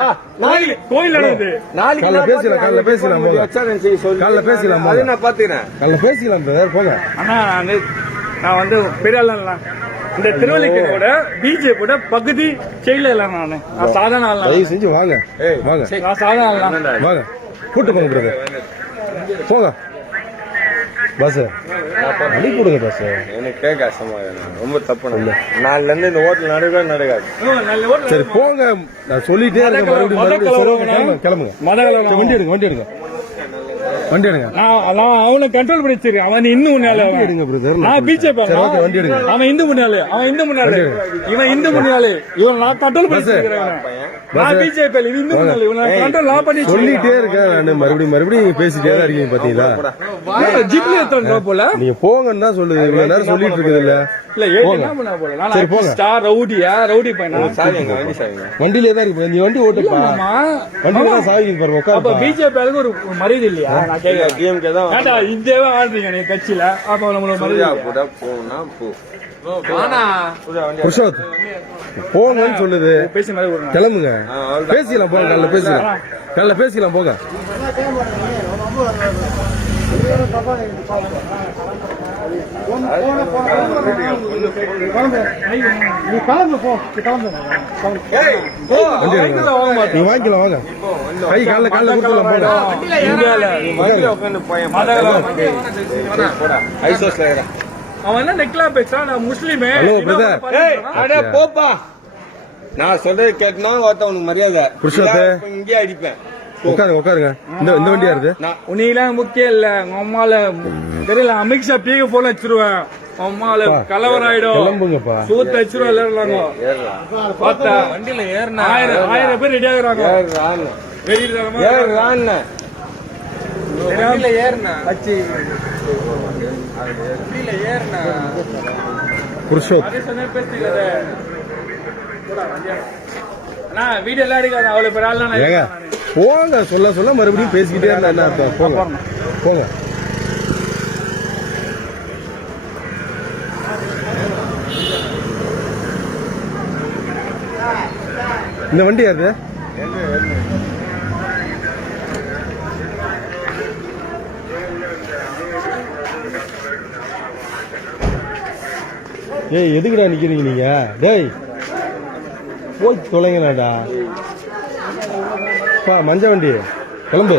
கோயில் நாளைக்கு காலைல நான் பேசிக்கலாம், காலைல பேசிக்கலாம் அது. நான் பாத்துக்கிறேன். காலைல பிரதர் போங்க. ஆனா நான் நான் வந்து பெரிய இந்த திருவள்ளிக்கோட பிஜேபியோட பகுதி செயல இல்ல நானு. நான் சாதாரண ஆள் தயவு செஞ்சு வாங்க. ஏய். வாங்க. நான் சாதாரண ஆள் தான் வாங்க. கூட்டு போங்க பிரதர் போங்க. பஸ் அனுப்பி விடுங்க பஸ் எனக்கு கேட்க சமாதானம் ரொம்ப தப்பு நான் நாலுல இருந்து இந்த ஹோட்டல் நடக்கவே நடக்காது. சரி போங்க. நான் சொல்லிட்டே இருக்கேன் மறுபடியும். கிளம்புங்க வண்டி எடுங்க வண்டி எடுங்க. வண்டி எடுங்க. நான் நான் அவனை கண்ட்ரோல் பண்ணி வச்சிருக்கேன் அவன் இன்னும் முன்னால. வண்டி எடுங்க பிரதர் நான் பிஜேபி சரி ஓகே வண்டி எடுங்க. அவன் இந்து முன்னாலே. அவன் இந்து முன்னாலே. இவன் இந்து முன்னாலே. இவன் நான் கண்ட்ரோல் பண்ணி நான் பிஜேபி இது இந்து முன்னாலே. இவன் கண்ட்ரோல் நான் பண்ணி சொல்லிட்டே இருக்கேன் நான் மறுபடியும் மறுபடியும் நீங்க பேசிட்டே தான் இருக்கீங்க பாத்தீங்களா ஜிப்ல எத்தனை போல? நீங்க போங்கன்னு தான் சொல்லுது. இவ்வளவு நேரம் சொல்லிட்டு இருக்குது இல்ல. இல்ல ஏடி என்ன பண்ண போல நான் சரி, போங்க. ஸ்டார் ரவுடியா ரவுடி பையனா சாவி எங்க வண்டி சாவிங்க வண்டியிலே தான் இருக்கு நீ வண்டி ஓட்டுப்பா ஆமா வண்டியில தான் சாவி இருக்கு பாருங்க அப்ப உட்காருப்பா பிஜேபி அதுக்கு ஒரு மரியாதை இல்லையா நான் கேக்குறேன் டிஎம்கே தான் ஏன்டா இந்தவே ஆடுறீங்க நீ கட்சியில அப்ப நம்மளுக்கு சூர்யா மரியாதை கூட போனா போ சூர்யா வண்டி புருஷோத் போங்கன்னு சொல்லுது பேசி மாதிரி ஒரு கிளம்புங்க ஆ, அவ்வளவுதான். பேசிக்கலாம் போங்க காலைல பேசிக்கலாம் காலைல பேசிக்கலாம் போங்க நீ வாங்கிக்கலாம் வாங்க கை இந்தியால வண்டியில உட்காந்து. போடா ஐசோஸ்ல அவன் என்ன நெக்லா பேசுறான் நான் முஸ்லீமே? அட போப்பா நான் சொல்றது கேட்கணும் ஒருத்த உனக்கு மரியாதை இங்கேயே அடிப்பேன் உட்காருங்க உட்காருங்க. இந்த இந்த வண்டியா இருக்கு உனக்கெல்லாம் முக்கியம் இல்ல. உங்க அம்மால தெரியல அமித்ஷா பீக போல வச்சிருவேன். கலவரம் ஆயிடும் கிளம்புங்கப்பா. சூத்த வச்சிருவோம் எல்லாரும் பார்த்தா வண்டியில ஏறினா ஆயிரம் ஆயிரம் பேர் ரெடி ஆகுறாங்க. தரமா ஏறான். வண்டியில ஏறினா. புருஷோத் அதே ஏங்க போங்க சொல்ல சொல்ல மறுபடியும் பேசிக்கிட்டே இருந்தா என்ன அர்த்தம்? போங்க. போங்க. இந்த வண்டி யாரு ஏய் எதுக்குடா நிக்கிறீங்க நீங்க? டேய் போய் தொலைங்கடா மஞ்ச வண்டி கிளம்பு.